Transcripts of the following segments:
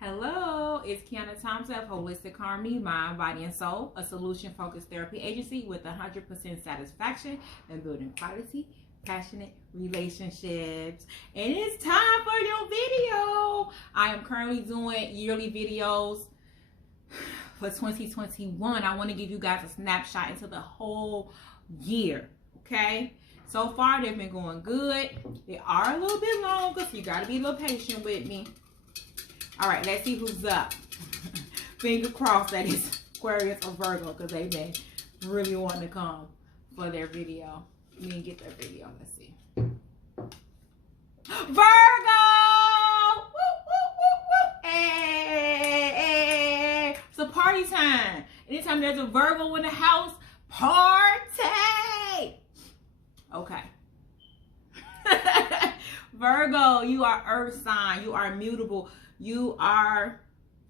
Hello, it's Qiana Thompson of Holistic Harmony, Mind, Body, and Soul, a solution-focused therapy agency with 100% satisfaction and building quality, passionate relationships. And it's time for your video. I am currently doing yearly videos for 2021. I want to give you guys a snapshot into the whole year, okay? So far, they've been going good. They are a little bit longer, so you got to be a little patient with me. All right, let's see who's up. Finger crossed that it's Aquarius or Virgo, because they've been really wanting to come for their video. Let me get their video. Let's see. Virgo! Woo, woo, woo, woo. Hey, hey. It's a party time. Anytime there's a Virgo in the house, party! Okay. Virgo, you are earth sign. You are immutable. You are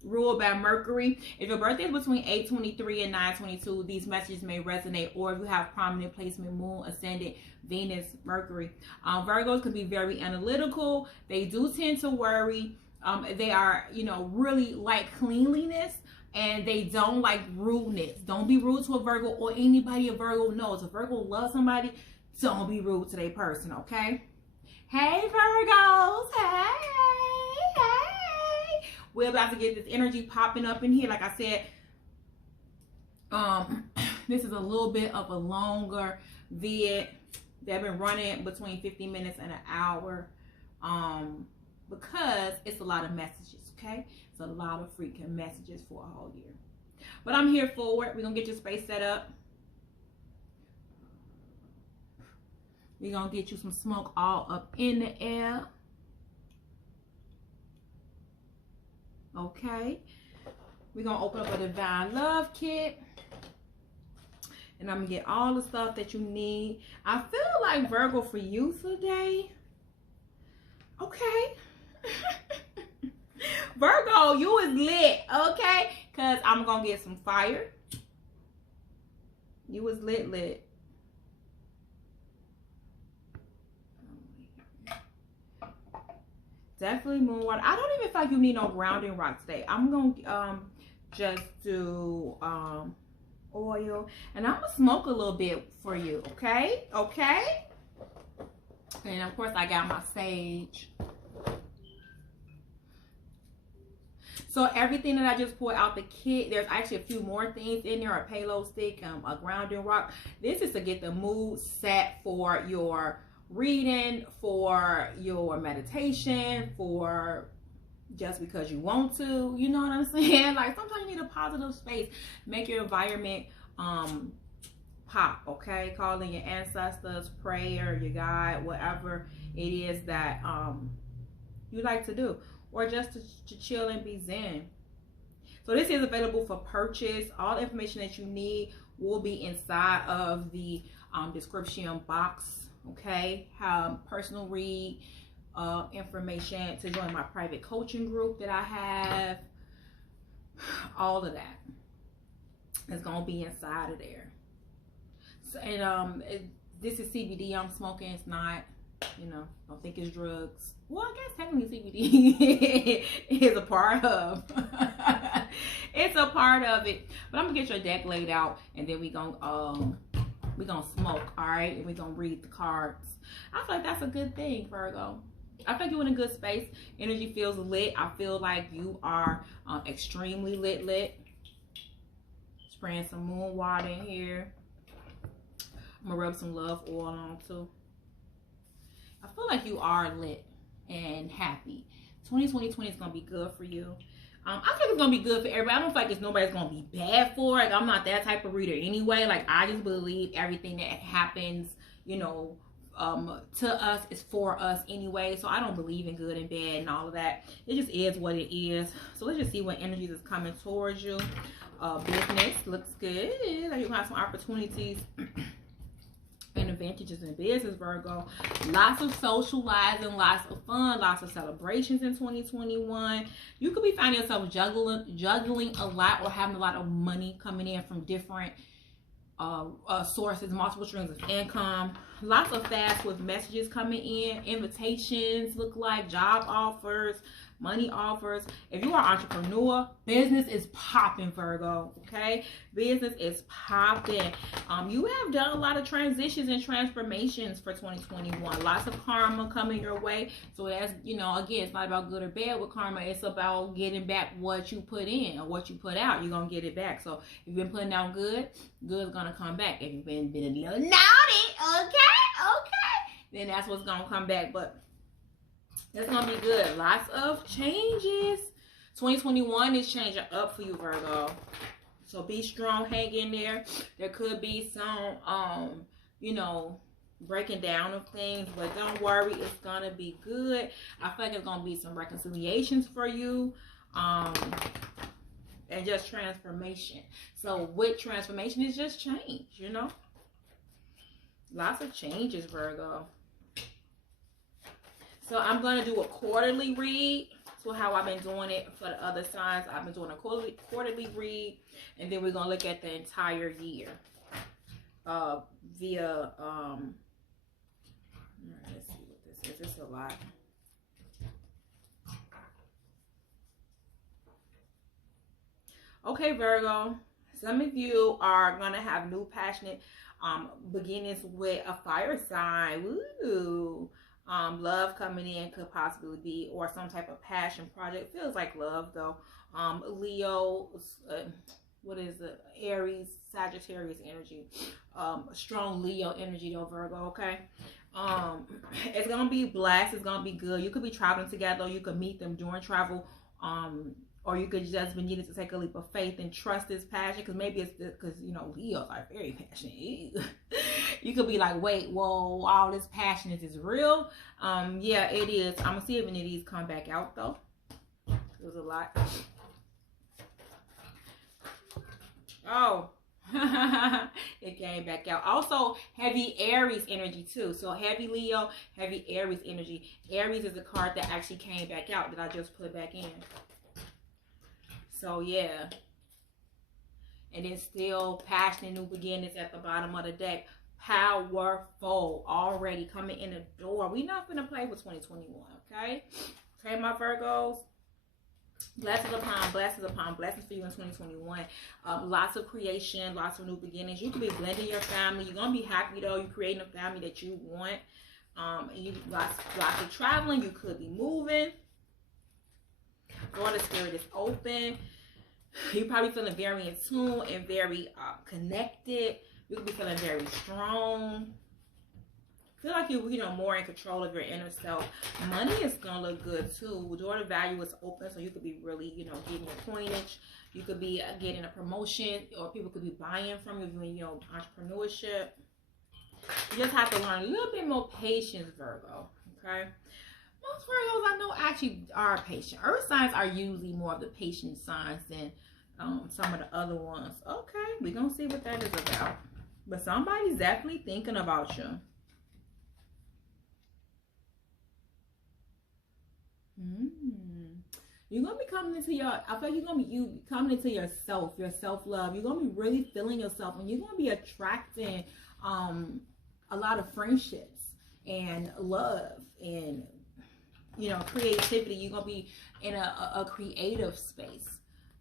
ruled by Mercury. If your birthday is between 8/23 and 9/22, these messages may resonate. Or if you have prominent placement, Moon, Ascendant, Venus, Mercury. Virgos can be very analytical. They do tend to worry. They are, really like cleanliness. And they don't like rudeness. Don't be rude to a Virgo or anybody a Virgo knows. If Virgo loves somebody, don't be rude to their person, okay? Hey, Virgos. Hey. We're about to get this energy popping up in here. Like I said, this is a little bit of a longer vid. They've been running between 50 minutes and an hour because it's a lot of messages, okay? It's a lot of freaking messages for a whole year. But I'm here for it. We're going to get your space set up. We're going to get you some smoke all up in the air. Okay, we're gonna open up a divine love kit, and I'm gonna get all the stuff that you need. I feel like Virgo for you today. Okay. Virgo, you is lit, okay? Cause I'm gonna get some fire. You was lit. Definitely moon water. I don't even feel like you need no grounding rock today. I'm gonna just do oil, and I'm gonna smoke a little bit for you. Okay. And of course I got my sage. So everything that I just pulled out the kit, there's actually a few more things in there: a payload stick, a grounding rock. This is to get the mood set for your reading, for your meditation, for just because you want to, you know what I'm saying? Like sometimes you need a positive space. Make your environment pop, okay? Call in your ancestors, prayer, your guide, whatever it is that you like to do, or just to chill and be zen. So this is available for purchase. All the information that you need will be inside of the description box. Okay, personal read information to join my private coaching group that I have. All of that is gonna be inside of there. So, and this is CBD I'm smoking. It's not, don't think it's drugs. Well, I guess technically CBD is a part of. It's a part of it. But I'm gonna get your deck laid out, and then we're gonna smoke, all right? And we're going to read the cards. I feel like that's a good thing, Virgo. I feel like you're in a good space. Energy feels lit. I feel like you are extremely lit. Spraying some moon water in here. I'm going to rub some love oil on too. I feel like you are lit and happy. 2020 is going to be good for you. I think it's going to be good for everybody. I don't feel like nobody's going to be bad for it. I'm not that type of reader anyway. Like, I just believe everything that happens, to us is for us anyway. So I don't believe in good and bad and all of that. It just is what it is. So let's just see what energies is coming towards you. Business looks good. Like you have some opportunities and advantages in business, Virgo. Lots of socializing, lots of fun, lots of celebrations in 2021. You could be finding yourself juggling a lot, or having a lot of money coming in from different sources, multiple streams of income. Lots of fast with messages coming in, invitations, look like job offers, money offers. If you are an entrepreneur, business is popping, Virgo. Okay, business is popping. You have done a lot of transitions and transformations for 2021. Lots of karma coming your way. So that's, you know, again, it's not about good or bad with karma. It's about getting back what you put in or what you put out. You're gonna get it back. So if you've been putting out good, good's gonna come back. If you've been a little naughty, okay, then that's what's gonna come back. But it's gonna be good. Lots of changes. 2021 is changing up for you, Virgo. So be strong, hang in there. There could be some, you know, breaking down of things, but don't worry, it's gonna be good. I feel like it's gonna be some reconciliations for you, and just transformation. So with transformation, it's just change, you know. Lots of changes, Virgo. So I'm gonna do a quarterly read. So how I've been doing it for the other signs, I've been doing a quarterly read, and then we're gonna look at the entire year via let's see what this is. This is a lot. Okay, Virgo, some of you are gonna have new passionate beginnings with a fire sign. Woo! Love coming in could possibly be, or some type of passion project. Feels like love though. Leo, what is it? Aries, Sagittarius energy. Strong Leo energy though, Virgo. Okay. It's gonna be blessed. It's gonna be good. You could be traveling together. Or you could meet them during travel. Or you could just be needed to take a leap of faith and trust this passion, because maybe it's because, you know, Leos are very passionate. You could be like, wait, whoa, all this passion is real. Yeah, it is. I'm gonna see if any of these come back out though. There's a lot. Oh, it came back out. Also, heavy Aries energy too. So heavy Leo, heavy Aries energy. Aries is a card that actually came back out that I just put back in. So yeah, and then still passionate new beginnings at the bottom of the deck. Powerful already coming in the door. We not gonna play with 2021, okay? Okay, my Virgos. Blessings upon blessings for you in 2021. Lots of creation, lots of new beginnings. You could be blending your family. You're gonna be happy though. You're creating a family that you want. You lots of traveling. You could be moving. Daughter spirit is open. You're probably feeling very in tune and very connected. You could be feeling very strong. Feel like you're, you know, more in control of your inner self. Money is gonna look good too. Daughter value is open, so you could be really, you know, getting your coinage. You could be getting a promotion, or people could be buying from you, doing, you know, entrepreneurship. You just have to learn a little bit more patience, Virgo. Okay. Most Virgos I know actually are patient. Earth signs are usually more of the patient signs than some of the other ones. Okay, we're going to see what that is about. But somebody's definitely thinking about you. You're going to be coming into your, I feel like you're going to be coming into yourself, your self-love. You're going to be really feeling yourself, and you're going to be attracting a lot of friendships and love and, you know, creativity. You're going to be in a creative space,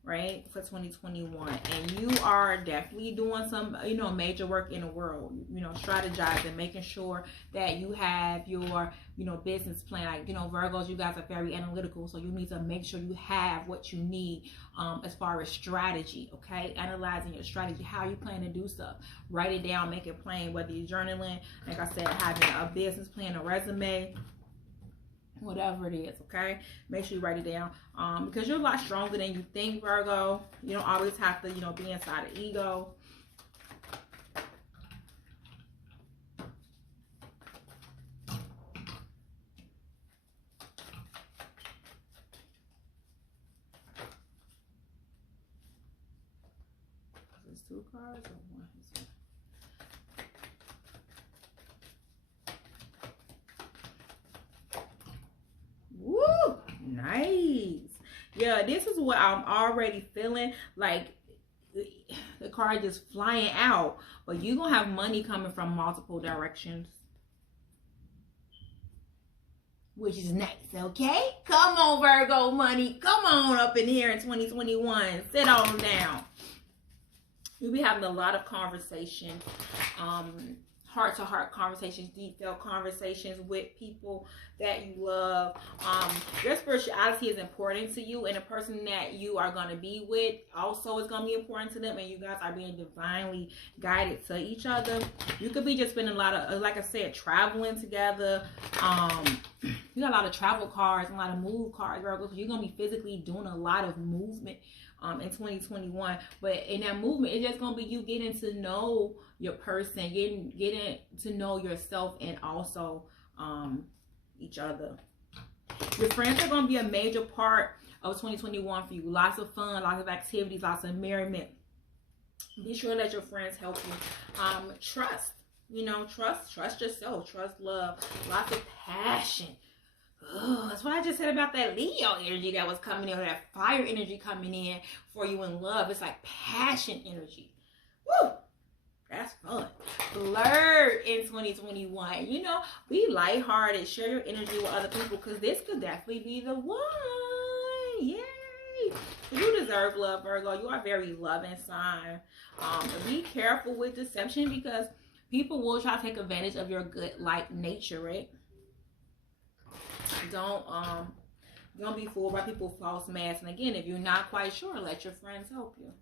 right, for 2021. And you are definitely doing some, you know, major work in the world, you know, strategizing, making sure that you have your, you know, business plan. Like, you know, Virgos, you guys are very analytical, so you need to make sure you have what you need as far as strategy, okay? Analyzing your strategy, how you plan to do stuff. Write it down, make it plain, whether you're journaling, like I said, having a business plan, a resume, whatever it is, okay? Make sure you write it down, because you're a lot stronger than you think, Virgo. You don't always have to, you know, be inside of ego. Is this 2 cards or 1? Woo! Nice. Yeah, this is what I'm already feeling. Like, the card just flying out. But you're going to have money coming from multiple directions. which is nice, okay? Come on, Virgo money. Come on up in here in 2021. Sit on down. We'll be having a lot of conversations, heart-to-heart conversations, detailed conversations with people that you love. Your spirituality is important to you, and the person that you are going to be with also is going to be important to them, and you guys are being divinely guided to each other. You could be just spending a lot of, like I said, traveling together. You got a lot of travel cards, a lot of move cards, Virgo. You're going to be physically doing a lot of movement in 2021. But in that movement, it's just going to be you getting to know your person, getting to know yourself, and also each other. Your friends are going to be a major part of 2021 for you. Lots of fun, lots of activities, lots of merriment. Be sure that your friends help you. Trust, trust yourself, trust love, lots of passion. That's what I just said about that Leo energy that was coming in, or that fire energy coming in for you in love. It's like passion energy. Woo! That's fun. Flirt in 2021. Be lighthearted. Share your energy with other people, because this could definitely be the one. Yay! You deserve love, Virgo. You are a very loving sign. Be careful with deception, because people will try to take advantage of your good like nature, right? Don't be fooled by people's false masks. And again, if you're not quite sure, let your friends help you.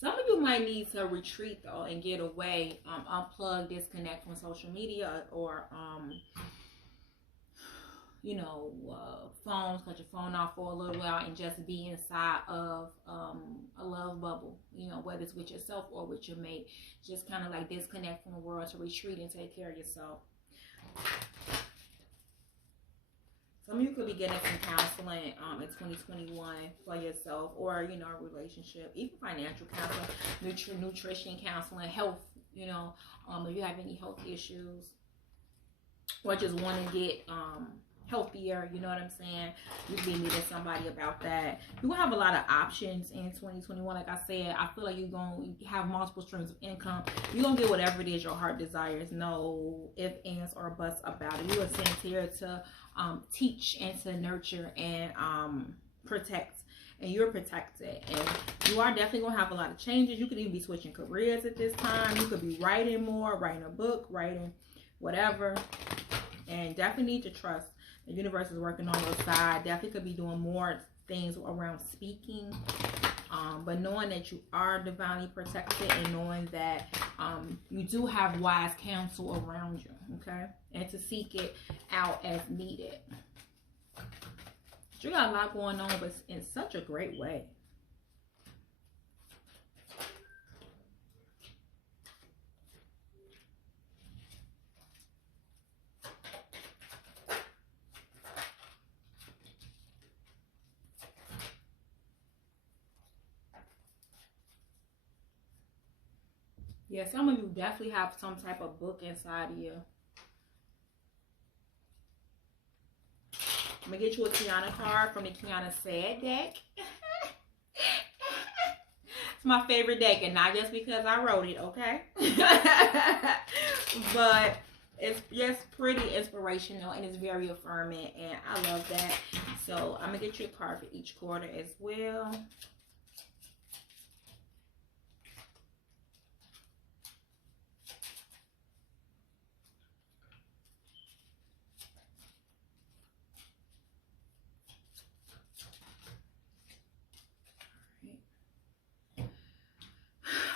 Some of you might need to retreat though and get away, unplug, disconnect from social media, or phones, cut your phone off for a little while and just be inside of a love bubble, whether it's with yourself or with your mate. Just kind of like disconnect from the world, to retreat and take care of yourself. Some of you could be getting some counseling in 2021 for yourself, or, a relationship, even financial counseling, nutrition counseling, health, if you have any health issues, or just want to get healthier, you know what I'm saying? You can be meeting somebody about that. You're going to have a lot of options in 2021. Like I said, I feel like you're going to have multiple streams of income. You're going to get whatever it is your heart desires. No ifs, ands, or buts about it. You are sent here to teach and to nurture and protect. And you're protected. And you are definitely going to have a lot of changes. You could even be switching careers at this time. You could be writing more, writing a book, writing whatever. And definitely need to trust. The universe is working on your side. Definitely could be doing more things around speaking. But knowing that you are divinely protected, and knowing that you do have wise counsel around you, okay? And to seek it out as needed. You got a lot going on, but in such a great way. Yeah, some of you definitely have some type of book inside of you. I'm going to get you a Qiana card from the Qiana Sad deck. It's my favorite deck, and not just because I wrote it, okay? But it's just pretty inspirational, and it's very affirming, and I love that. So I'm going to get you a card for each quarter as well.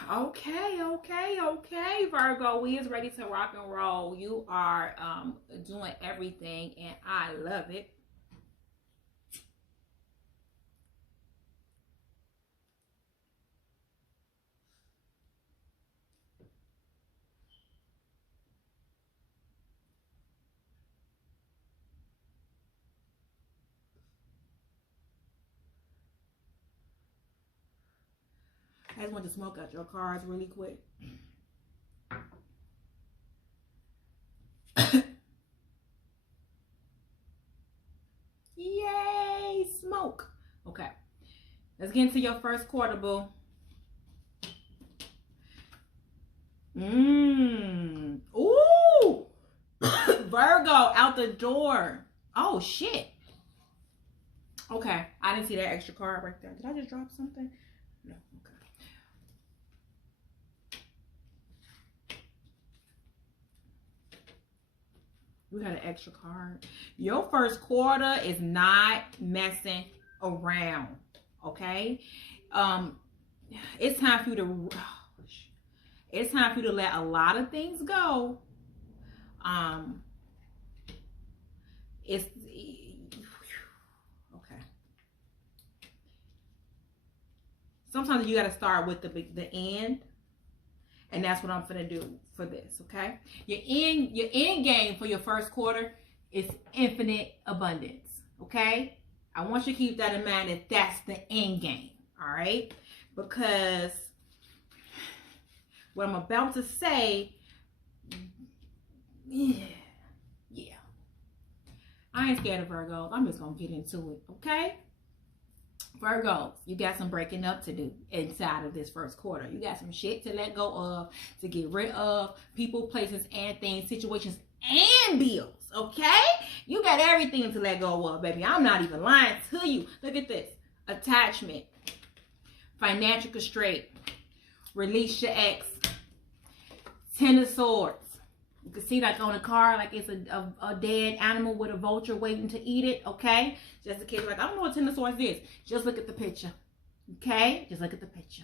Okay, Virgo, we is ready to rock and roll. You are doing everything, and I love it. I just want to smoke out your cards really quick. Yay, smoke. Okay. Let's get into your first quarter, boo. Ooh. Virgo out the door. Oh, shit. Okay. I didn't see that extra card right there. Did I just drop something? No. Okay. We got an extra card. Your first quarter is not messing around. Okay? It's time for you to... It's time for you to let a lot of things go. It's okay. Sometimes you got to start with the end, and that's what I'm gonna do for this. Okay, your end game for your first quarter is infinite abundance. Okay, I want you to keep that in mind that that's the end game. All right, because what I'm about to say, yeah. I ain't scared of Virgos. I'm just going to get into it, okay? Virgos, you got some breaking up to do inside of this first quarter. You got some shit to let go of, to get rid of, people, places, and things, situations, and bills, okay? You got everything to let go of, baby. I'm not even lying to you. Look at this. Attachment, financial constraint, release your ex, 10 of swords. You can see like on a car, like it's a dead animal with a vulture waiting to eat it, okay? Just in case like, I don't know what 10 of swords is. Just look at the picture, okay? Just look at the picture.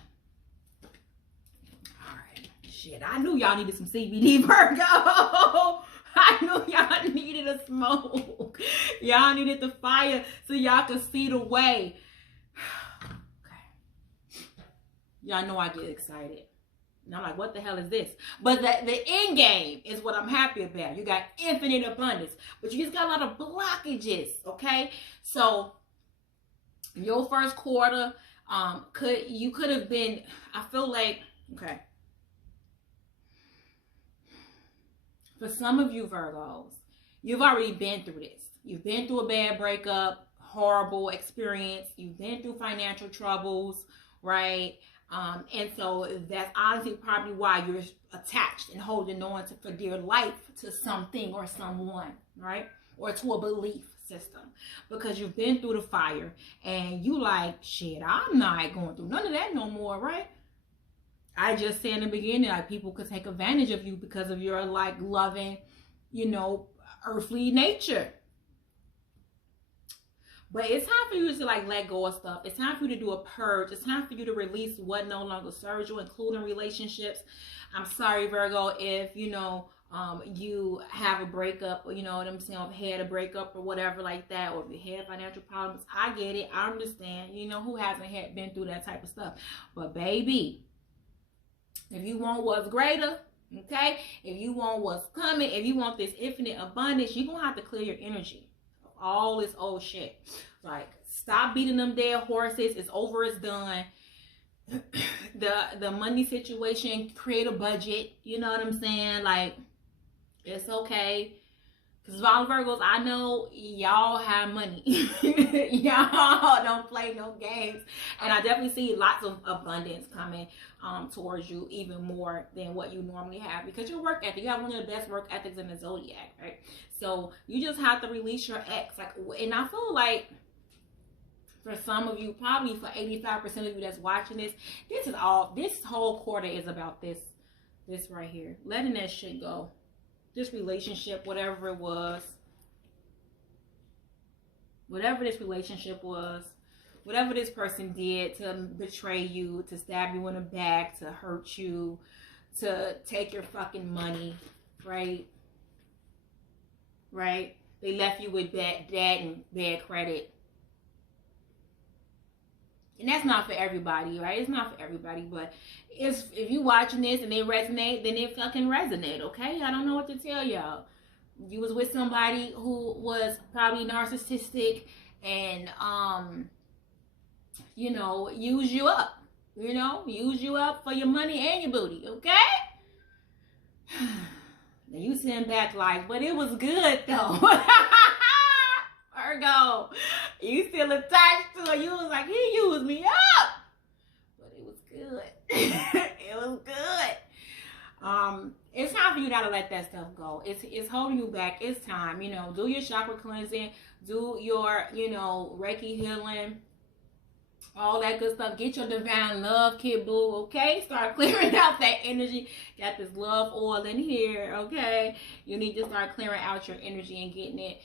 All right. Shit, I knew y'all needed some CBD, Virgo. I knew y'all needed a smoke. Y'all needed the fire so y'all could see the way. Okay. Y'all know I get excited. And I'm like, what the hell is this? But the end game is what I'm happy about. You got infinite abundance. But you just got a lot of blockages, okay? So, your first quarter, you could have been, I feel like, okay. For some of you Virgos, you've already been through this. You've been through a bad breakup, horrible experience. You've been through financial troubles, right? And so that's honestly probably why you're attached and holding on to for dear life to something or someone, right? Or to a belief system, because you've been through the fire and you like, shit, I'm not going through none of that no more, right? I just said in the beginning, like, people could take advantage of you because of your like loving, you know, earthly nature. But it's time for you to like let go of stuff. It's time for you to do a purge. It's time for you to release what no longer serves you, including relationships. I'm sorry, Virgo, if you know you have a breakup, or you know what I'm saying, or had a breakup or whatever like that, or if you had financial problems. I get it. I understand. You know, who hasn't been through that type of stuff? But baby, if you want what's greater, okay, if you want what's coming, if you want this infinite abundance, you're gonna have to clear your energy. All this old shit. Like, stop beating them dead horses. It's over. It's done. The money situation, create a budget. You know what I'm saying? Like, it's okay. Because all Virgos, I know y'all have money. Y'all don't play no games. And I definitely see lots of abundance coming towards you, even more than what you normally have. Because your work ethic, you have one of the best work ethics in the zodiac, right? So you just have to release your ex. Like, and I feel like for some of you, probably for 85% of you that's watching this, this whole quarter is about this right here. Letting that shit go. This relationship, whatever it was, whatever this relationship was, whatever this person did to betray you, to stab you in the back, to hurt you, to take your fucking money, right? Right? They left you with bad and bad credit. And that's not for everybody, right? It's not for everybody, but if you watching this and they resonate, then it fucking resonate, okay? I don't know what to tell y'all. You was with somebody who was probably narcissistic and, you know, use you up. You know, use you up for your money and your booty, okay? Now you sitting back like, but it was good though. Virgo, you still attached to it. You was like, he used me up. But it was good. It was good. It's time for you now to let that stuff go. It's holding you back. It's time. You know, do your chakra cleansing, do your, you know, Reiki healing, all that good stuff. Get your divine love kit, boo, okay? Start clearing out that energy. Got this love oil in here, okay? You need to start clearing out your energy and getting it,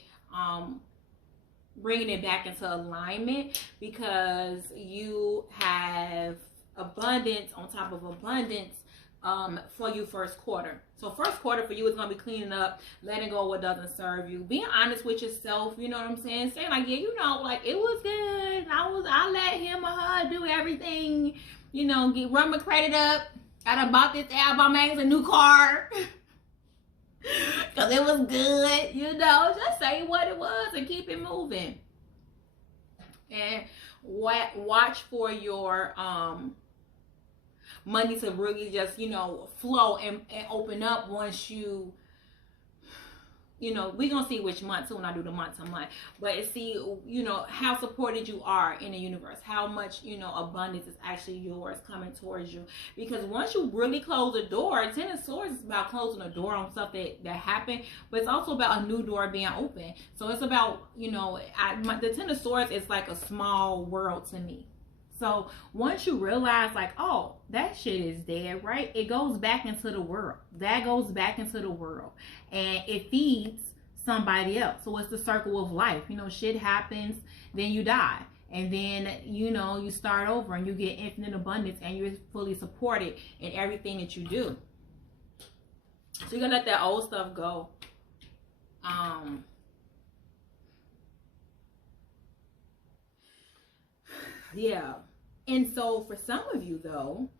bringing it back into alignment, because you have abundance on top of abundance for you first quarter. So first quarter for you is going to be cleaning up, letting go of what doesn't serve you, being honest with yourself, you know what I'm saying? Saying like, yeah, you know, like it was good. I let him or her do everything, you know, run my credit up. I done bought this album, it's a new car. Cause it was good, you know, just say what it was and keep it moving. And watch for your money to really just, you know, flow and open up once you know, we're gonna see which month too when I do the month to month, but see, you know, how supported you are in the universe, how much, you know, abundance is actually yours coming towards you. Because once you really close the door, Ten of Swords is about closing a door on stuff that happened, but it's also about a new door being open. So it's about, you know, the Ten of Swords is like a small world to me. So once you realize like, oh, that shit is dead, right? It goes back into the world. That goes back into the world. And it feeds somebody else. So it's the circle of life. You know, shit happens, then you die. And then, you know, you start over and you get infinite abundance and you're fully supported in everything that you do. So you're going to let that old stuff go. Yeah. And so for some of you though,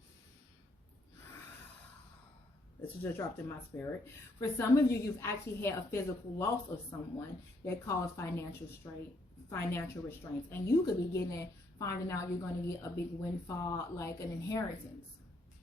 this was just dropped in my spirit. For some of you, you've actually had a physical loss of someone that caused financial restraints. And you could be finding out you're going to get a big windfall, like an inheritance.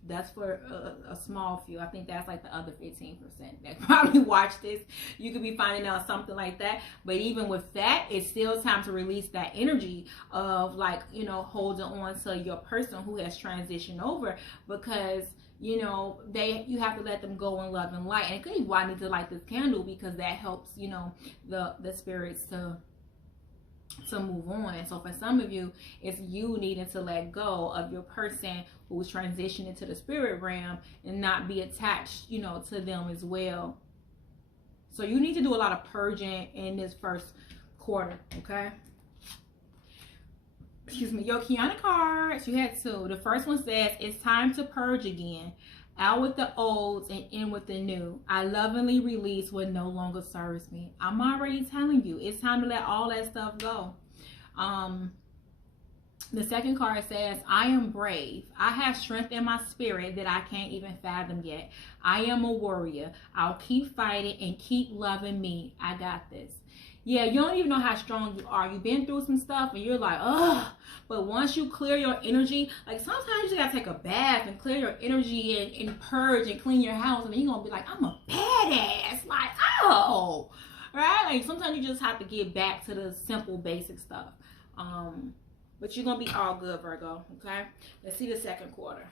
That's for a small few. I think that's like the other 15% that probably watch this. You could be finding out something like that. But even with that, it's still time to release that energy of like, you know, holding on to your person who has transitioned over, because, you know, you have to let them go in love and light. And it could be why I need to light this candle, because that helps, you know, the spirits to move on. So for some of you, it's you needing to let go of your person who's transitioning into the spirit realm and not be attached, you know, to them as well. So you need to do a lot of purging in this first quarter, okay? Excuse me. Your Qiana cards, you had two. The first one says, it's time to purge again. Out with the old and in with the new. I lovingly release what no longer serves me. I'm already telling you, it's time to let all that stuff go. The second card says, I am brave. I have strength in my spirit that I can't even fathom yet. I am a warrior. I'll keep fighting and keep loving me. I got this. Yeah, you don't even know how strong you are. You've been through some stuff and you're like, ugh. But once you clear your energy, like sometimes you just gotta take a bath and clear your energy and purge and clean your house, and then you're gonna be like, I'm a badass. Like, oh, right? Like sometimes you just have to get back to the simple basic stuff. But you're gonna be all good, Virgo, okay? Let's see the second quarter.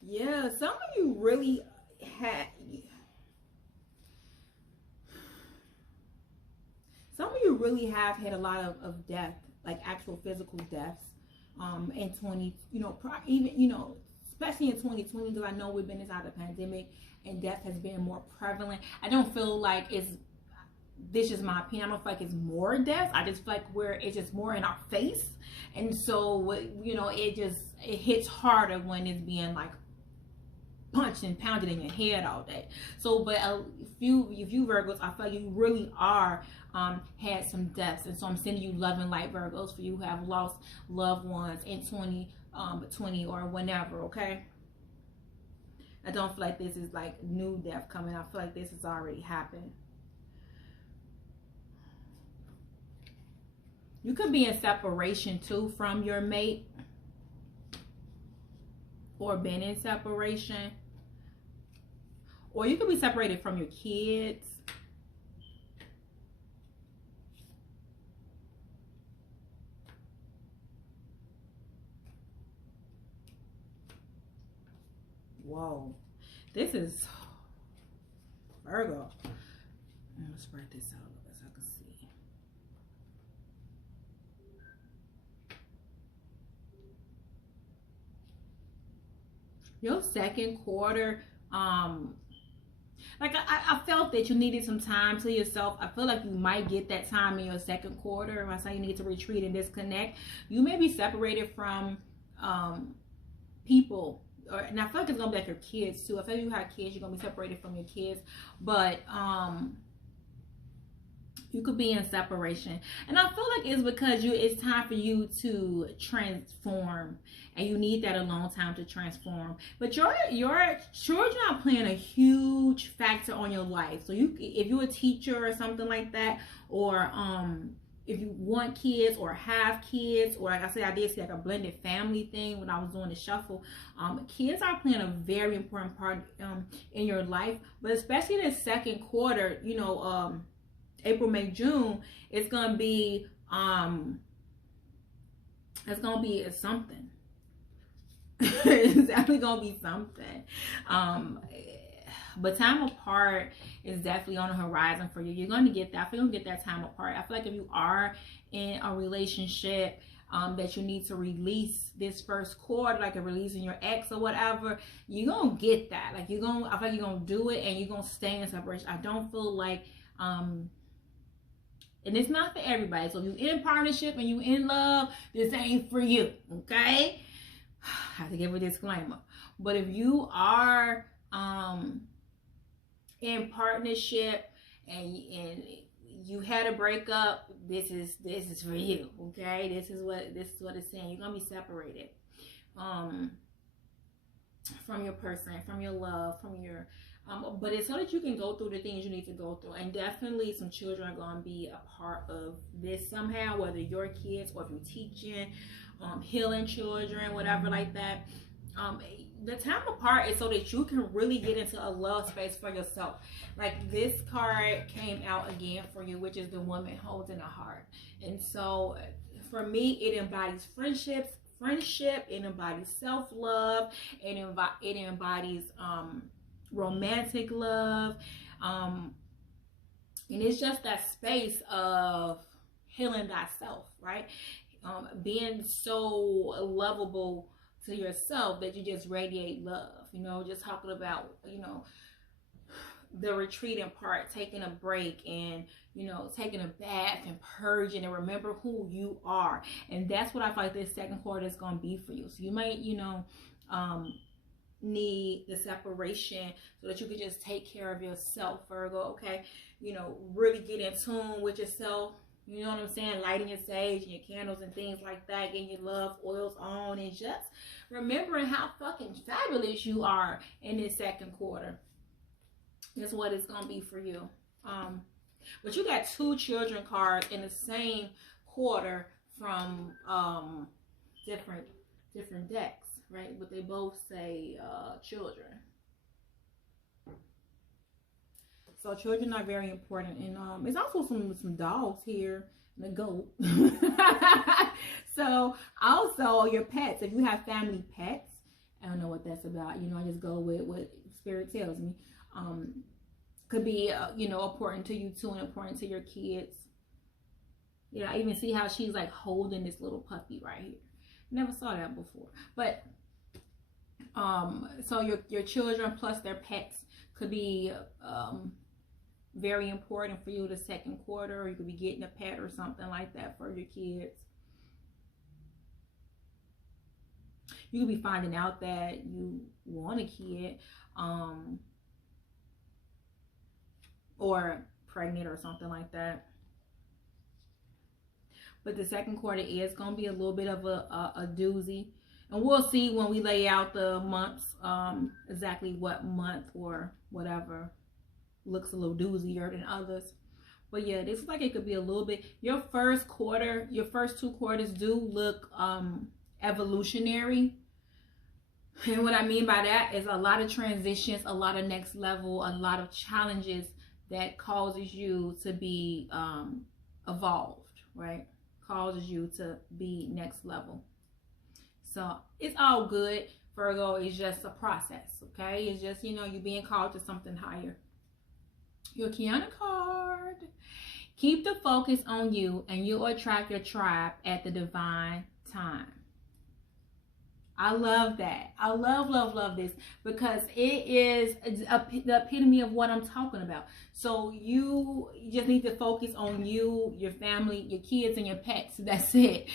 Yeah, some of you really had... Some of you really have had a lot of death, like actual physical deaths, in 20, you know, even, you know, especially in 2020, because I know we've been inside the pandemic and death has been more prevalent. I don't feel like this is my opinion, I don't feel like it's more death. I just feel like it's just more in our face. And so, you know, it hits harder when it's being like punched and pounded in your head all day. So, but if you Virgos, I feel like you really are had some deaths, and so I'm sending you love and light, Virgos, for you who have lost loved ones in 2020 or whenever, okay? I don't feel like this is like new death coming. I feel like this has already happened. You could be in separation too from your mate, or been in separation, or you could be separated from your kids. Whoa, this is Virgo. Let's write this out so I can see. Your second quarter, like I felt that you needed some time to yourself. I feel like you might get that time in your second quarter. I say you need to retreat and disconnect. You may be separated from people, and I feel like it's gonna be like your kids too. I feel like you have kids, you're gonna be separated from your kids, but you could be in separation, and I feel like it's because it's time for you to transform, and you need that alone time to transform. But your children are playing a huge factor on your life. So if you're a teacher or something like that, or if you want kids or have kids, or like I said, I did see like a blended family thing when I was doing the shuffle. Kids are playing a very important part in your life, but especially in the second quarter, you know, April, May, June, it's gonna be something. It's definitely gonna be something. But time apart is definitely on the horizon for you. You're gonna get that. I feel you're gonna get that time apart. I feel like if you are in a relationship that you need to release this first quarter, like a releasing your ex or whatever, you're gonna get that. Like I feel like you're gonna do it, and you're gonna stay in separation. I don't feel like and it's not for everybody. So if you're in partnership and you in love, this ain't for you, okay? I have to give a disclaimer. But if you are in partnership and you had a breakup, this is for you, okay? This is what it's saying. You're gonna be separated from your person, from your love, from your but it's so that you can go through the things you need to go through. And definitely some children are going to be a part of this somehow, whether your kids or if you're teaching, healing children, whatever like that. The time apart is so that you can really get into a love space for yourself. Like this card came out again for you, which is the woman holding a heart. And so for me, it embodies friendships, it embodies self-love, it embodies romantic love, and it's just that space of healing thyself, right? Being so lovable to yourself that you just radiate love, you know, just talking about, you know, the retreating part, taking a break and, you know, taking a bath and purging and remember who you are. And that's what I feel like this second quarter is going to be for you. So you might, you know, need the separation so that you can just take care of yourself, Virgo, okay? You know, really get in tune with yourself. You know what I'm saying? Lighting your sage and your candles and things like that, getting your love oils on, and just remembering how fucking fabulous you are in this second quarter. That's what it's gonna be for you. But you got two children cards in the same quarter from different decks, right? But they both say children. So children are very important, and it's also some dogs here and a goat. So also your pets, if you have family pets, I don't know what that's about. You know, I just go with what spirit tells me. Could be you know, important to you too, and important to your kids. Yeah, I even see how she's like holding this little puppy right here. Never saw that before. But so your children plus their pets could be very important for you the second quarter, or you could be getting a pet or something like that for your kids. You could be finding out that you want a kid, or pregnant or something like that. But the second quarter is going to be a little bit of a doozy. And we'll see when we lay out the months, exactly what month or whatever looks a little doozier than others. But yeah, this is like it could be a little bit. Your first quarter, your first 2 quarters do look evolutionary. And what I mean by that is a lot of transitions, a lot of next level, a lot of challenges that causes you to be evolved, right? Causes you to be next level. So it's all good, Virgo. It's just a process, okay? It's just, you know, you're being called to something higher. Your Qiana card. Keep the focus on you and you'll attract your tribe at the divine time. I love that. I love this because it is the epitome of what I'm talking about. So you just need to focus on you, your family, your kids, and your pets. That's it.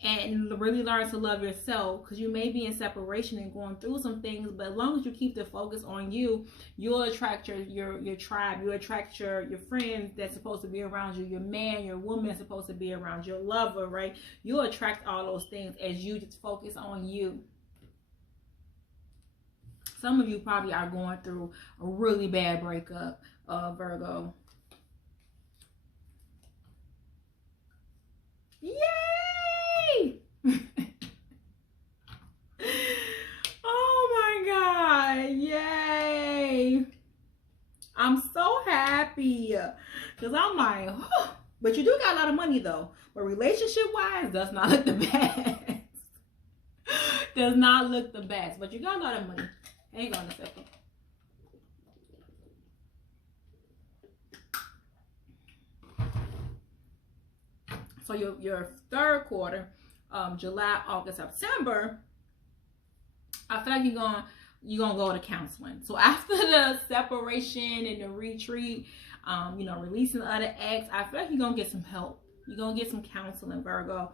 And really learn to love yourself, because you may be in separation and going through some things, but as long as you keep the focus on you, you'll attract your tribe. You'll attract your friends that's supposed to be around you, your man, your woman that's supposed to be around you, your lover, right? You'll attract all those things as you just focus on you. Some of you probably are going through a really bad breakup, Virgo. Yay! Oh my God, yay! I'm so happy because I'm like, oh. But you do got a lot of money though. But relationship wise, does not look the best. Does not look the best. But you got a lot of money. Hang on a second. So your third quarter, July, August, September, I feel like you're gonna go to counseling. So after the separation and the retreat, you know, releasing the other ex, I feel like you're gonna get some help. You're gonna get some counseling, Virgo.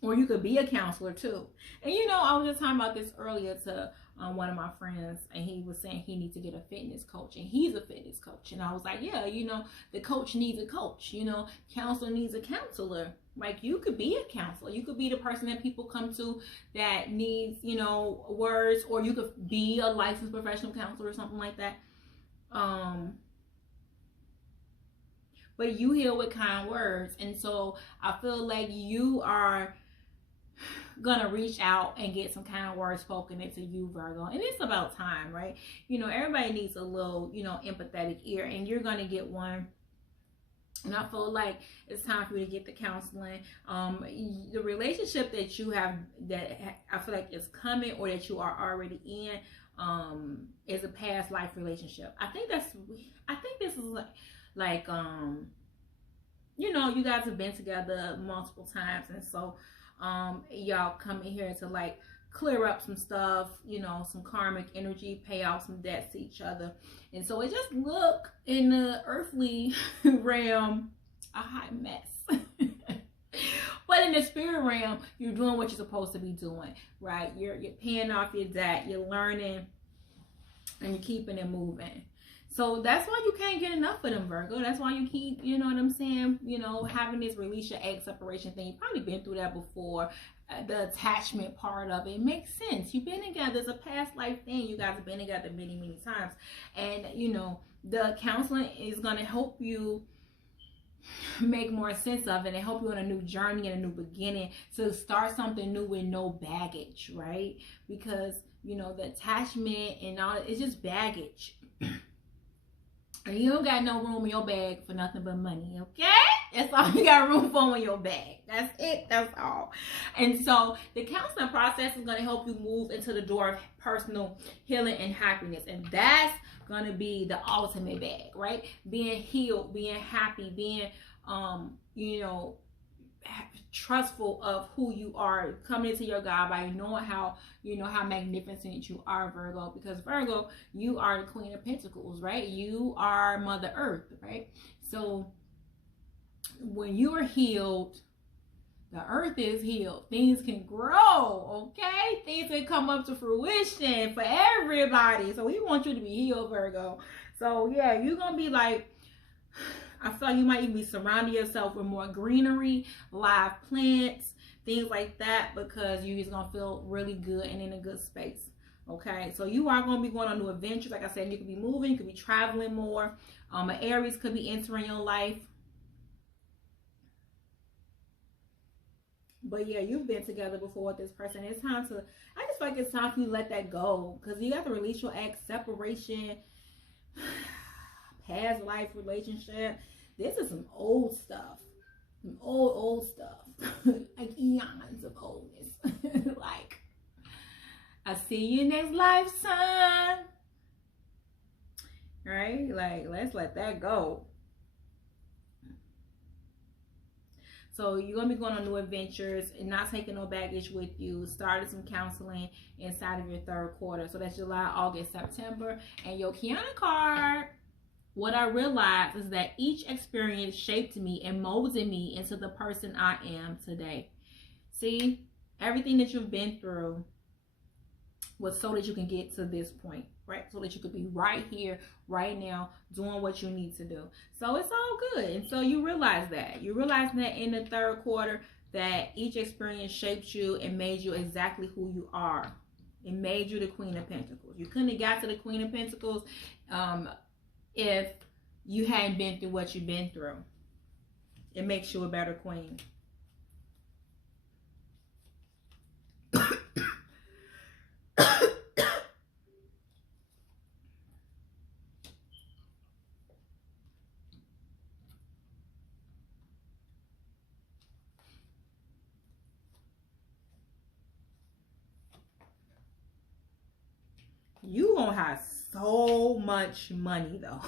Or you could be a counselor too. And you know, I was just talking about this earlier to one of my friends, and he was saying he needs to get a fitness coach, and he's a fitness coach. And I was like, yeah, you know, the coach needs a coach, you know, counselor needs a counselor. Like, you could be a counselor. You could be the person that people come to that needs, you know, words, or you could be a licensed professional counselor or something like that. But you heal with kind words. And so I feel like you are gonna reach out and get some kind words spoken into you, Virgo. And it's about time, right? You know, everybody needs a little, you know, empathetic ear, and you're gonna get one. And I feel like it's time for you to get the counseling. The relationship that you have, that I feel like is coming, or that you are already in, is a past life relationship. I think this is like you know, you guys have been together multiple times, and so y'all come in here to like clear up some stuff, you know, some karmic energy, pay off some debts to each other. And so it just look in the earthly realm a hot mess. But in the spirit realm, you're doing what you're supposed to be doing, right? You're paying off your debt, you're learning, and you're keeping it moving. So that's why you can't get enough of them, Virgo. That's why you keep, you know what I'm saying, you know, having this release your egg separation thing. You've probably been through that before. The attachment part of it makes sense. You've been together. It's a past life thing. You guys have been together many, many times. And, you know, the counseling is going to help you make more sense of it and help you on a new journey and a new beginning to start something new with no baggage, right? Because, you know, the attachment and all, it's just baggage. And you don't got no room in your bag for nothing but money, okay? That's all you got room for in your bag. That's it. That's all. And so the counseling process is going to help you move into the door of personal healing and happiness. And that's going to be the ultimate bag, right? Being healed, being happy, being, you know, trustful of who you are, coming into your God by knowing how, you know, how magnificent you are, Virgo. Because Virgo, you are the Queen of Pentacles, right? You are Mother Earth, right? So when you are healed, the earth is healed. Things can grow, okay? Things can come up to fruition for everybody. So we want you to be healed, Virgo. So yeah, you're gonna be like, I feel like you might even be surrounding yourself with more greenery, live plants, things like that, because you're just gonna feel really good and in a good space. Okay, so you are going to be going on new adventures. Like I said, you could be moving, you could be traveling more. An Aries could be entering your life. But yeah, you've been together before with this person. It's time to, I just feel like it's time for you to let that go. Because you have to release your ex, separation, past life relationship. This is some old stuff. Some old stuff. Like eons of oldness. Like, I see you next lifetime. Right? Like, let's let that go. So you're going to be going on new adventures and not taking no baggage with you. Started some counseling inside of your third quarter. So that's July, August, September. And your Qiana card, what I realized is that each experience shaped me and molded me into the person I am today. See, everything that you've been through was so that you can get to this point, right? So that you could be right here, right now, doing what you need to do. So it's all good. And so you realize that. You realize that in the third quarter, that each experience shaped you and made you exactly who you are. It made you the Queen of Pentacles. You couldn't have got to the Queen of Pentacles if you hadn't been through what you've been through. It makes you a better queen. You gonna have so much money though.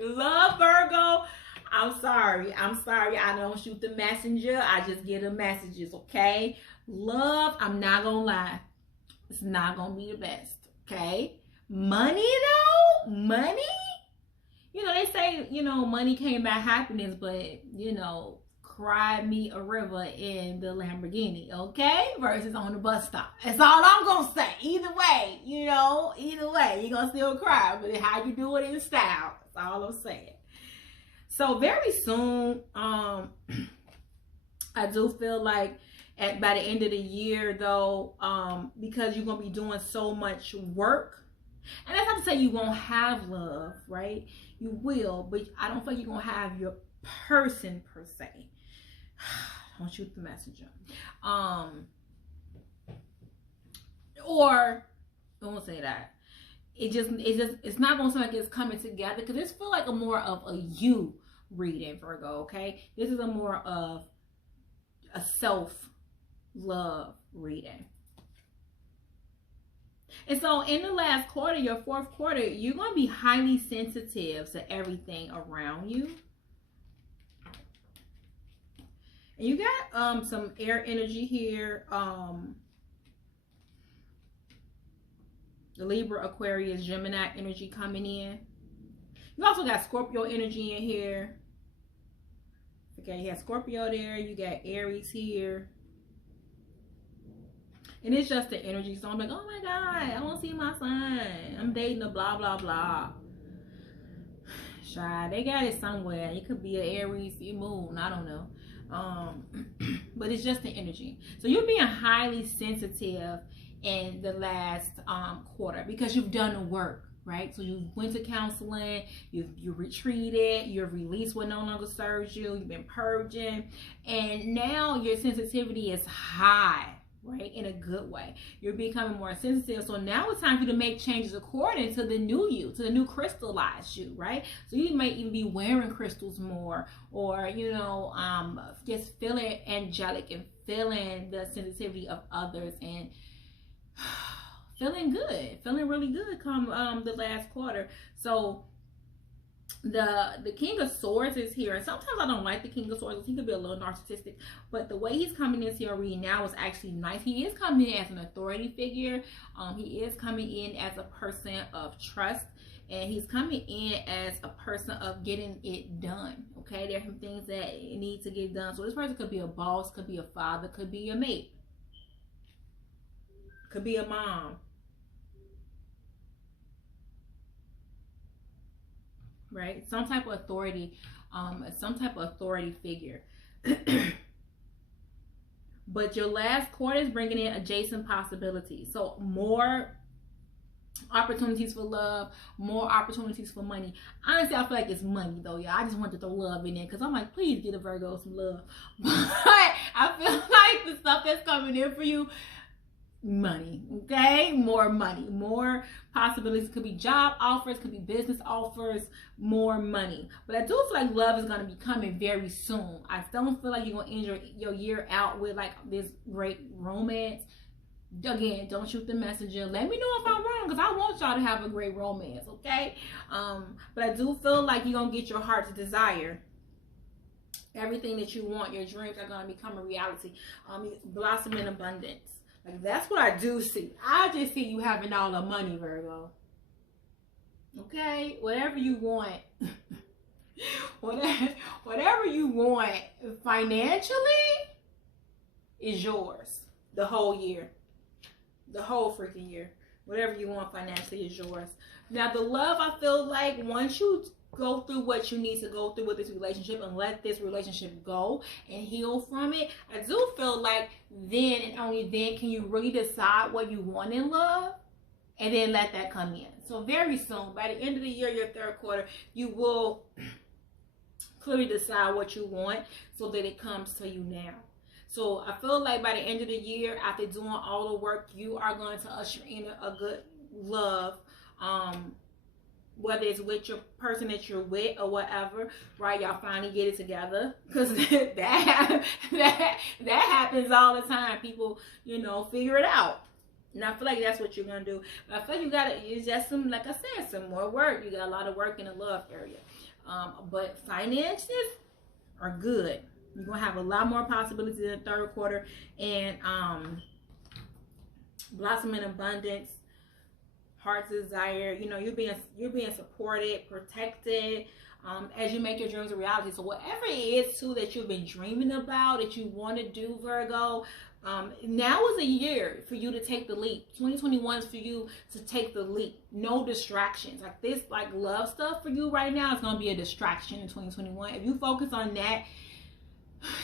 Love, Virgo. I'm sorry. I don't shoot the messenger. I just get the messages, okay? Love, I'm not gonna lie. It's not gonna be the best, okay? Money though? Money? You know, they say, you know, money can't buy happiness, but, you know, cry me a river in the Lamborghini, okay? Versus on the bus stop. That's all I'm gonna say. Either way, you know, either way, you're gonna still cry, but how you do it in style. That's all I'm saying. So very soon, I do feel like by the end of the year though, because you're gonna be doing so much work, and that's not to say you won't have love, right? You will, but I don't feel like you're gonna have your person per se. Don't shoot the messenger. Or I won't say that. It's not gonna seem like it's coming together, because this feel like a more of a you reading, Virgo. Okay, this is a more of a self-love reading. And so in the last quarter, your fourth quarter, you're going to be highly sensitive to everything around you. And you got some air energy here. The Libra, Aquarius, Gemini energy coming in. You also got Scorpio energy in here. Okay, you have Scorpio there. You got Aries here. And it's just the energy. So I'm like, oh my God, I don't see my son. I'm dating a blah, blah, blah. Shy, they got it somewhere. It could be an Aries moon. I don't know. But it's just the energy. So you're being highly sensitive in the last quarter because you've done the work, right? So you went to counseling, you retreated, you've released what no longer serves you, you've been purging, and now your sensitivity is high, right? In a good way. You're becoming more sensitive. So now it's time for you to make changes according to the new you, to the new crystallized you, right? So you might even be wearing crystals more, or, you know, just feeling angelic and feeling the sensitivity of others and feeling good, feeling really good come the last quarter. So the King of Swords is here, and sometimes I don't like the King of Swords. He could be a little narcissistic, but the way he's coming into your reading now is actually nice. He is coming in as an authority figure. He is coming in as a person of trust, and he's coming in as a person of getting it done. Okay, there are some things that need to get done. So this person could be a boss, could be a father, could be a mate, could be a mom. Right? Some type of authority, some type of authority figure. But your last quarter is bringing in adjacent possibilities. So more opportunities for love, more opportunities for money. Honestly, I feel like it's money though, y'all. I just want to throw love in there because I'm like, please get a Virgo some love. But I feel like the stuff that's coming in for you, money, okay? More money, more possibilities. Could be job offers, could be business offers, more money. But I do feel like love is going to be coming very soon. I don't feel like you're going to end your year out with like this great romance. Again, don't shoot the messenger. Let me know if I'm wrong because I want y'all to have a great romance, okay? But I do feel like you're going to get your heart's desire. Everything that you want, your dreams are going to become a reality. Blossom in abundance. Like, that's what I do see. I just see you having all the money, Virgo. Okay? Whatever you want. whatever you want financially is yours. The whole year. The whole freaking year. Whatever you want financially is yours. Now, the love, I feel like once you go through what you need to go through with this relationship and let this relationship go and heal from it, I do feel like then and only then can you really decide what you want in love and then let that come in. So very soon, by the end of the year, your third quarter, you will clearly decide what you want so that it comes to you now. So I feel like by the end of the year, after doing all the work, you are going to usher in a good love, whether it's with your person that you're with or whatever, right? Y'all finally get it together, because that happens all the time. People, figure it out. And I feel like that's what you're gonna do. But I feel like it's just some, like I said, some more work. You got a lot of work in the love area. But finances are good. You're gonna have a lot more possibilities in the third quarter, and blossom in abundance, heart's desire. You're being supported, protected, as you make your dreams a reality. So whatever it is too that you've been dreaming about, that you want to do, Virgo, now is a year for you to take the leap. 2021 is for you to take the leap. No distractions. Like this, like love stuff for you right now is gonna be a distraction in 2021. If you focus on that,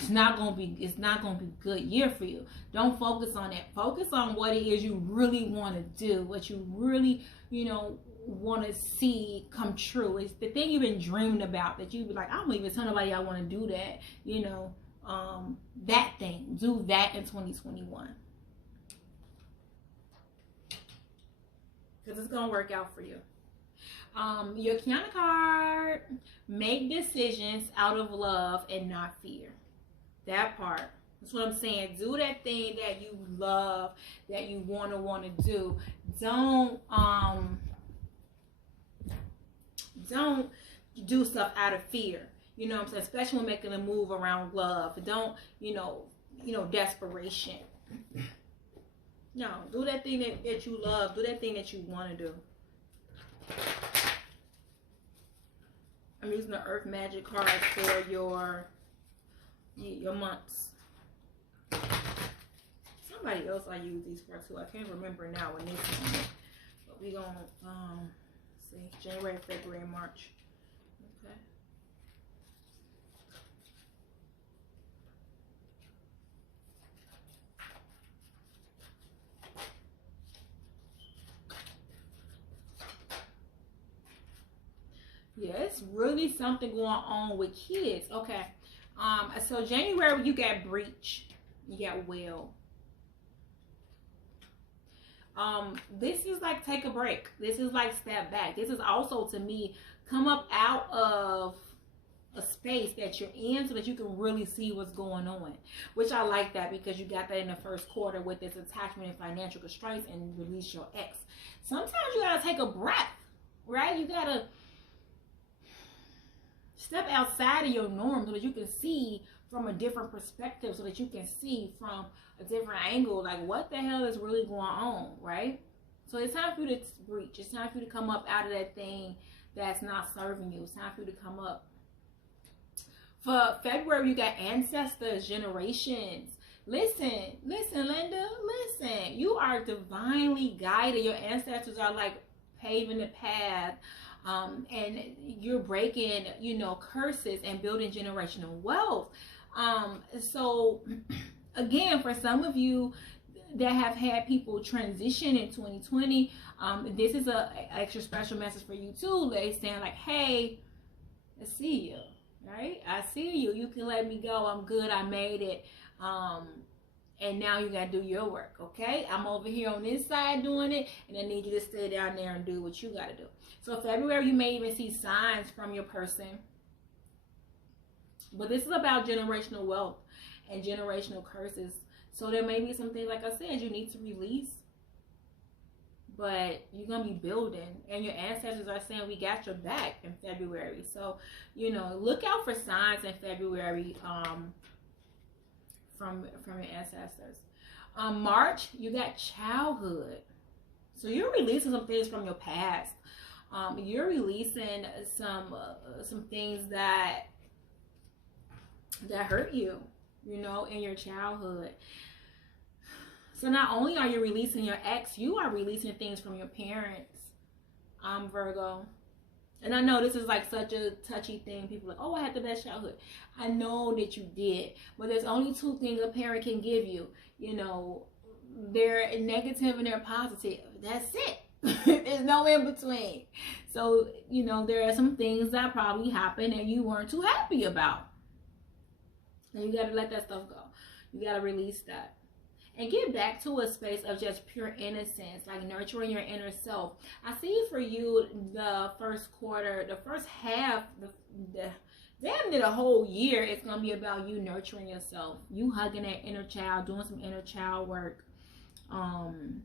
it's not gonna be a good year for you. Don't focus on that. Focus on what it is you really want to do, what you really want to see come true. It's the thing you've been dreaming about, that you be like, I don't even tell nobody I want to do that. That thing, do that in 2021, because it's gonna work out for you. Your Qiana card: make decisions out of love and not fear. That part. That's what I'm saying. Do that thing that you love, that you want to do. Don't do stuff out of fear. You know what I'm saying? Especially when making a move around love. Don't, desperation. No, do that thing that you love. Do that thing that you want to do. I'm using the Earth Magic cards for your months. Somebody else I use these for too. I can't remember now when this one. But we gonna see January, February, and March. Okay. Yeah, it's really something going on with kids. Okay. So January, you got breach, you got will. This is like take a break. This is like step back. This is also, to me, come up out of a space that you're in so that you can really see what's going on. Which I like that, because you got that in the first quarter with this attachment and financial constraints and release your ex. Sometimes you gotta take a breath, right? You gotta step outside of your norm so that you can see from a different perspective, so that you can see from a different angle, like what the hell is really going on, right? So it's time for you to breach. It's time for you to come up out of that thing that's not serving you. It's time for you to come up. For February, you got ancestors, generations. Listen, Linda, listen. You are divinely guided. Your ancestors are like paving the path. And you're breaking, curses and building generational wealth. So again, for some of you that have had people transition in 2020, this is a extra special message for you too. They saying like, hey, I see you, right? I see you. You can let me go. I'm good. I made it. And now you got to do your work, okay? I'm over here on this side doing it, and I need you to stay down there and do what you got to do. So February, you may even see signs from your person. But this is about generational wealth and generational curses. So there may be some things, like I said, you need to release. But you're going to be building. And your ancestors are saying, we got your back in February. So, you know, look out for signs in February from your ancestors. March, you got childhood. So you're releasing some things from your past. You're releasing some things that hurt you, you know, in your childhood. So not only are you releasing your ex, you are releasing things from your parents, Virgo. And I know this is like such a touchy thing. People are like, oh, I had the best childhood. I know that you did. But there's only two things a parent can give you. You know, they're negative and they're positive. That's it. There's no in between. So, you know, there are some things that probably happened and you weren't too happy about. And you got to let that stuff go. You got to release that. And get back to a space of just pure innocence, like nurturing your inner self. I see for you the first quarter, the first half, damn near the whole year, it's going to be about you nurturing yourself. You hugging that inner child, doing some inner child work. And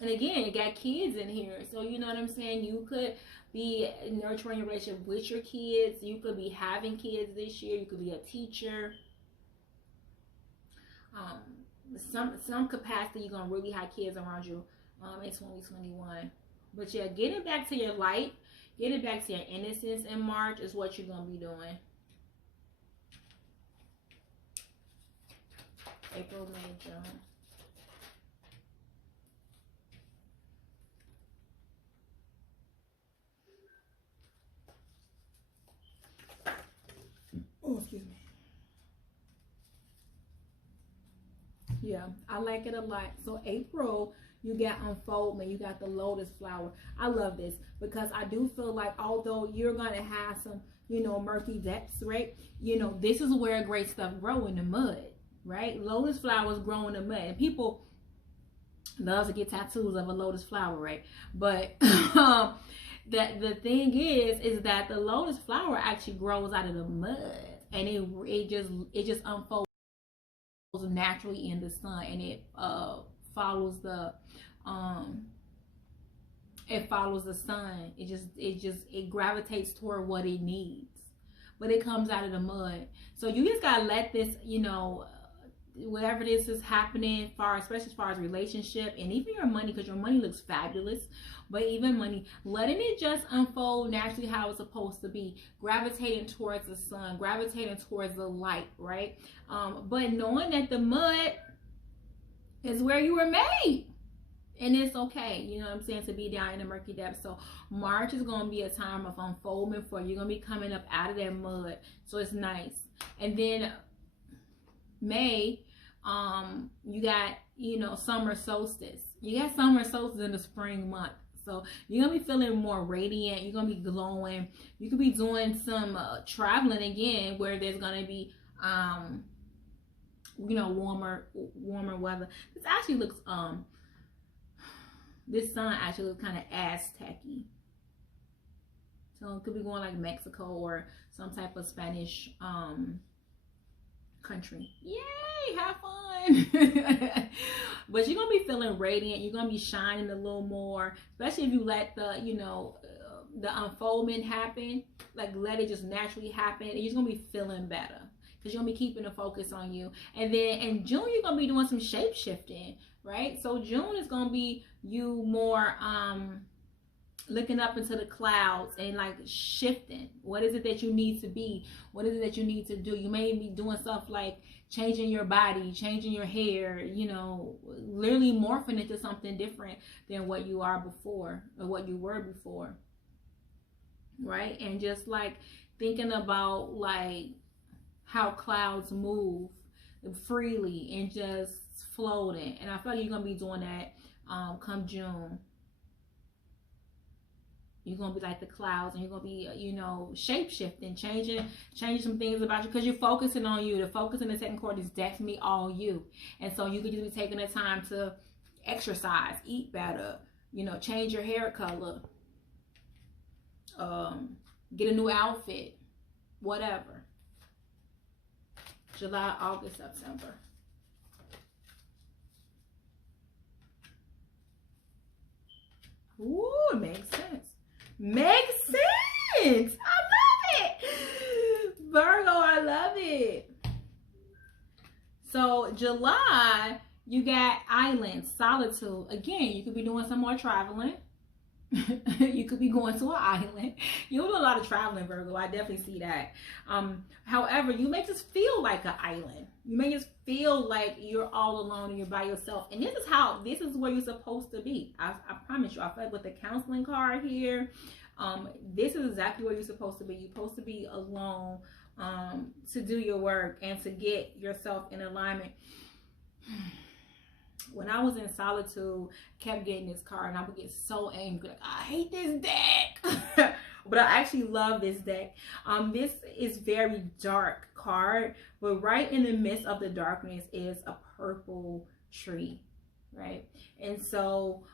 again, you got kids in here. So you know what I'm saying? You could be nurturing your relationship with your kids. You could be having kids this year. You could be a teacher. Some capacity you're gonna really have kids around you in 2021. But yeah, getting back to your light, getting back to your innocence in March is what you're gonna be doing. April, May, June. Oh, excuse me. Yeah, I like it a lot. So April, you got unfoldment. You got the lotus flower. I love this because I do feel like although you're going to have some, you know, murky depths, right? You know, this is where great stuff grow in the mud, right? Lotus flowers grow in the mud. And people love to get tattoos of a lotus flower, right? But the thing is that the lotus flower actually grows out of the mud. And it just unfolds naturally in the sun, and it follows the sun. It gravitates toward what it needs, but it comes out of the mud. So you just gotta let this, you know, whatever this is happening, especially as far as relationship and even your money, because your money looks fabulous. But even money, letting it just unfold naturally how it's supposed to be, gravitating towards the sun, gravitating towards the light, right? But knowing that the mud is where you were made. And it's okay, you know what I'm saying, to be down in the murky depths. So March is going to be a time of unfoldment for you. You're going to be coming up out of that mud. So it's nice. And then May, you got, you know, summer solstice. You got summer solstice in the spring month. So you're going to be feeling more radiant. You're going to be glowing. You could be doing some traveling again where there's going to be, you know, warmer weather. This actually looks, this sun actually looks kind of Aztec-y. So it could be going like Mexico or some type of Spanish country. Yay, have fun. But you're gonna be feeling radiant. You're gonna be shining a little more, especially if you let the, you know, the unfoldment happen. Like let it just naturally happen, and you're gonna be feeling better because you're gonna be keeping the focus on you. And then in June, you're gonna be doing some shape shifting, right? So June is gonna be you more looking up into the clouds and like shifting. What is it that you need to be? What is it that you need to do? You may be doing stuff like changing your body, changing your hair, you know, literally morphing into something different than what you are before or what you were before, right? And just like thinking about like how clouds move, freely and just floating. And I feel like you're going to be doing that come June. You're going to be like the clouds, and you're going to be, you know, shape-shifting, changing some things about you, because you're focusing on you. The focus in the second quarter is definitely all you. And so you could just be taking the time to exercise, eat better, you know, change your hair color, get a new outfit, whatever. July, August, September. Ooh, it makes sense. Makes sense. I love it. Virgo, I love it. So July, you got islands, solitude. Again, you could be doing some more traveling. You could be going to an island. You'll do a lot of traveling, Virgo. I definitely see that. However, you may just feel like an island. You may just feel like you're all alone and you're by yourself. And this is where you're supposed to be. I promise you. I feel like with the counseling card here, this is exactly where you're supposed to be. You're supposed to be alone to do your work and to get yourself in alignment. When I was in solitude, kept getting this card, and I would get so angry. Like, I hate this deck. But I actually love this deck. This is very dark card, but right in the midst of the darkness is a purple tree, right? And so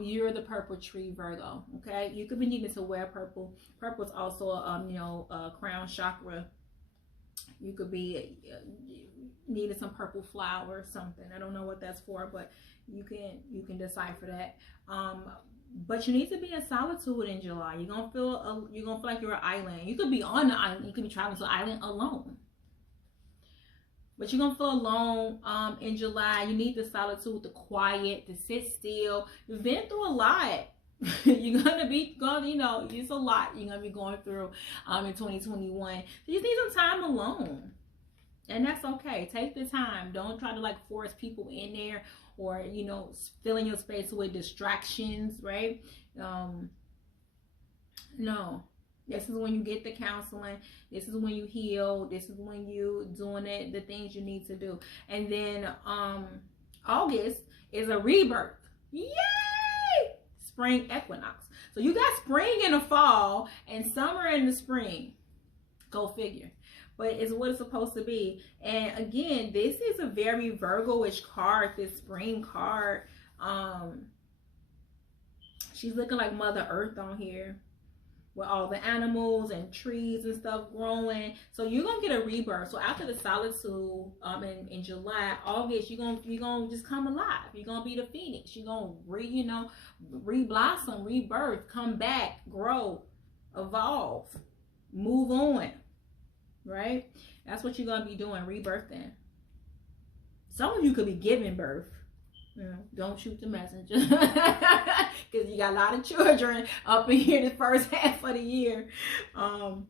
you're the purple tree, Virgo, okay? You could be needing to wear purple. Purple is also, you know, a crown chakra. You could be needed some purple flower or something. I don't know what that's for, but you can decipher that. But you need to be in solitude in July. You're gonna feel like you're an island. You could be on the island. You could be traveling to an island alone. But you're gonna feel alone in July. You need the solitude, the quiet, to sit still. You've been through a lot. You're gonna be going, you know, it's a lot you're gonna be going through in 2021. You just need some time alone. And that's okay. Take the time. Don't try to like force people in there, or, you know, filling your space with distractions, right? No. This is when you get the counseling. This is when you heal. This is when you doing the things you need to do. And then August is a rebirth. Yay! Spring equinox. So you got spring in the fall and summer in the spring. Go figure. But it's what it's supposed to be. And again, this is a very Virgo-ish card, this spring card. She's looking like Mother Earth on here, with all the animals and trees and stuff growing. So you're gonna get a rebirth. So after the solitude in July, August, you're gonna just come alive. You're gonna be the phoenix. You're gonna re-blossom, rebirth, come back, grow, evolve, move on. Right? That's what you're going to be doing, rebirthing. Some of you could be giving birth. Don't shoot the messenger. Because you got a lot of children up in here the first half of the year. So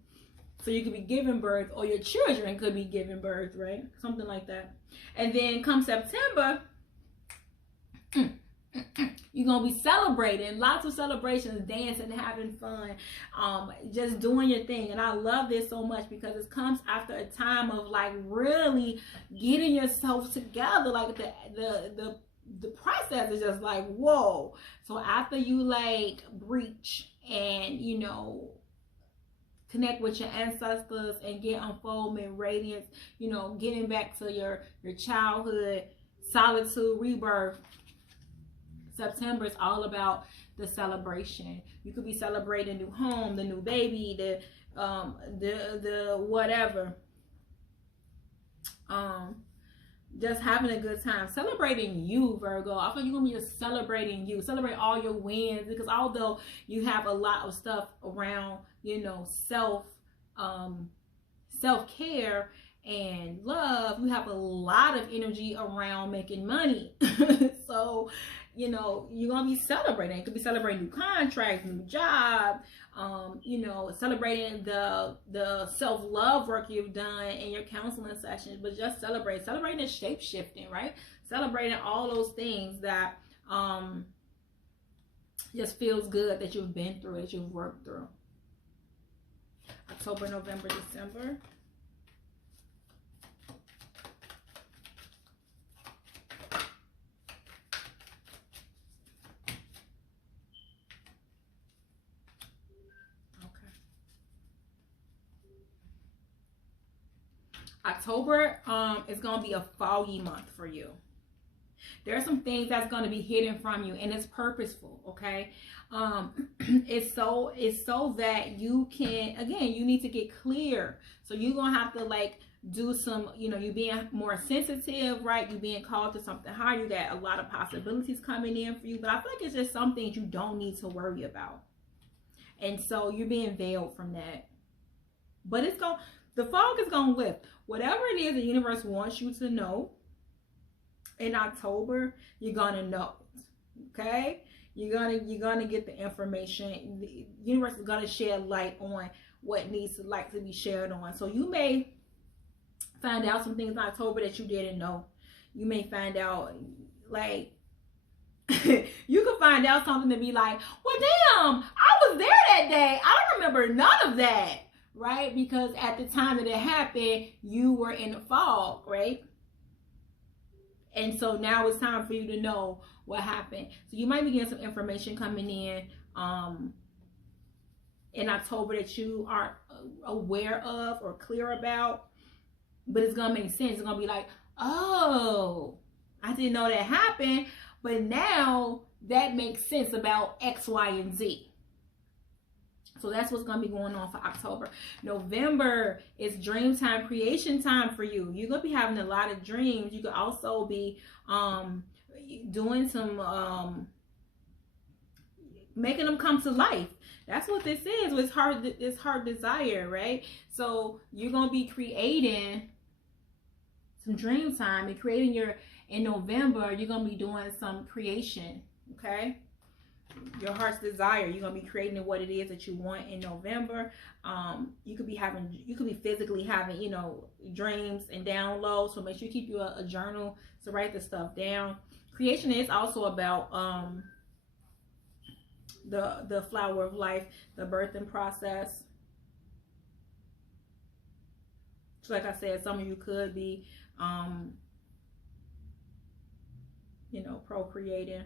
you could be giving birth, or your children could be giving birth, right? Something like that. And then come September, you're going to be celebrating, lots of celebrations, dancing, having fun, just doing your thing. And I love this so much because it comes after a time of like really getting yourself together. Like the process is just like, whoa. So after you like breach and, you know, connect with your ancestors and get unfoldment, radiance, you know, getting back to your childhood, solitude, rebirth, September is all about the celebration. You could be celebrating a new home, the new baby, the whatever. Just having a good time. Celebrating you, Virgo. I feel you're going to be just celebrating you. Celebrate all your wins, because although you have a lot of stuff around, you know, self-care and love, you have a lot of energy around making money. So, you know, you're going to be celebrating. It could be celebrating new contracts, new job, you know, celebrating the self-love work you've done in your counseling sessions, but just celebrating the shape-shifting, right? Celebrating all those things that just feels good that you've been through, that you've worked through. October, November, December. October is going to be a foggy month for you. There are some things that's going to be hidden from you, and it's purposeful, okay? It's so that you can, again, you need to get clear. So you're going to have to like do some, you know, you being more sensitive, right? You being called to something higher. You got a lot of possibilities coming in for you, but I feel like it's just some things you don't need to worry about. And so you're being veiled from that. But the fog is going to lift. Whatever it is the universe wants you to know in October, you're going to know, okay? You're gonna get the information. The universe is gonna shed light on what needs to be shared on. So you may find out some things in October that you didn't know. You may find out, like, you could find out something to be like, well, damn, I was there that day. I don't remember none of that, right? Because at the time that it happened, you were in the fog, right? And so now it's time for you to know what happened. So you might be getting some information coming in October that you are aware of or clear about, but it's gonna make sense. It's gonna be like, oh, I didn't know that happened, but now that makes sense about X, Y, and Z. So that's what's going to be going on for October. November is dream time, creation time for you. You're going to be having a lot of dreams. You could also be doing some, making them come to life. That's what this is. It's heart desire, right? So you're going to be creating some dream time and creating in November, you're going to be doing some creation, okay? Your heart's desire, you're gonna be creating what it is that you want in November. You could be physically having, you know, dreams and downloads. So make sure you keep you a journal to write the stuff down. Creation is also about the flower of life, the birthing process. So like I said, some of you could be, you know, procreating.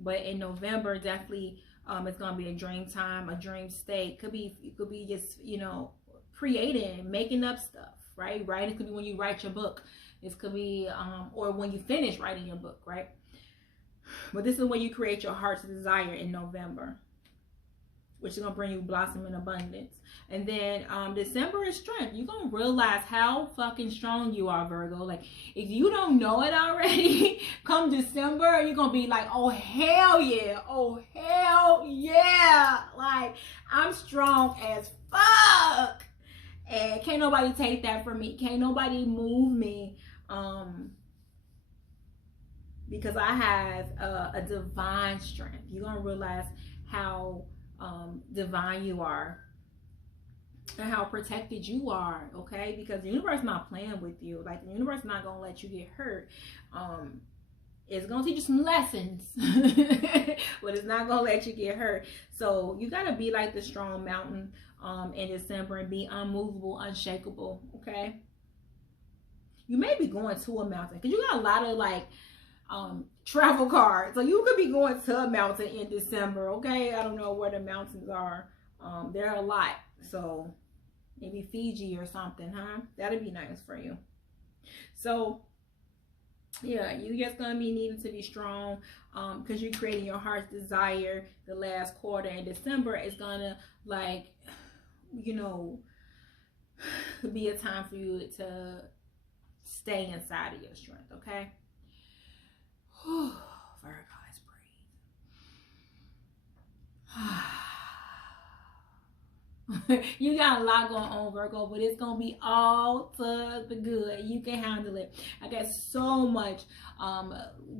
But in November, definitely, it's gonna be a dream time, a dream state. It could be just, you know, creating, making up stuff, right? Writing could be when you write your book. This could be, or when you finish writing your book, right? But this is when you create your heart's desire in November, which is gonna bring you blossom in abundance. And then December is strength. You're gonna realize how fucking strong you are, Virgo. Like, if you don't know it already, come December, you're gonna be like, oh hell yeah, oh hell yeah, like I'm strong as fuck, and can't nobody take that from me. Can't nobody move me, because I have a divine strength. You're gonna realize how divine you are and how protected you are, okay? Because the universe is not playing with you. Like, the universe is not gonna let you get hurt. It's gonna teach you some lessons, but it's not gonna let you get hurt. So you gotta be like the strong mountain in December and be unmovable, unshakable, okay? You may be going to a mountain because you got a lot of like travel cards, so you could be going to a mountain in December, okay? I don't know where the mountains are. There are a lot, so maybe Fiji or something, huh? That'd be nice for you. So yeah, you just gonna be needing to be strong, because you're creating your heart's desire. The last quarter in December is gonna, like, you know, be a time for you to stay inside of your strength, okay? Virgo, let's breathe. You got a lot going on, Virgo, but it's gonna be all to the good. You can handle it. I got so much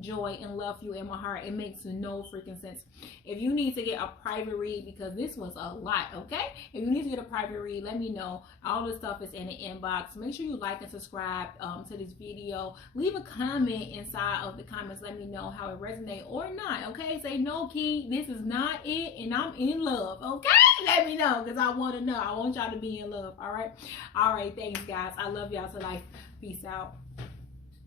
joy and love for you in my heart. It makes no freaking sense. If you need to get a private read, because this was a lot, okay? If you need to get a private read, let me know. All the stuff is in the inbox. Make sure you like and subscribe to this video. Leave a comment inside of the comments. Let me know how it resonates or not, okay? Say, no, Key, this is not it, and I'm in love, okay? Let me know, because I want to know. I want y'all to be in love, all right? All right, thanks, guys. I love y'all to life. Peace out.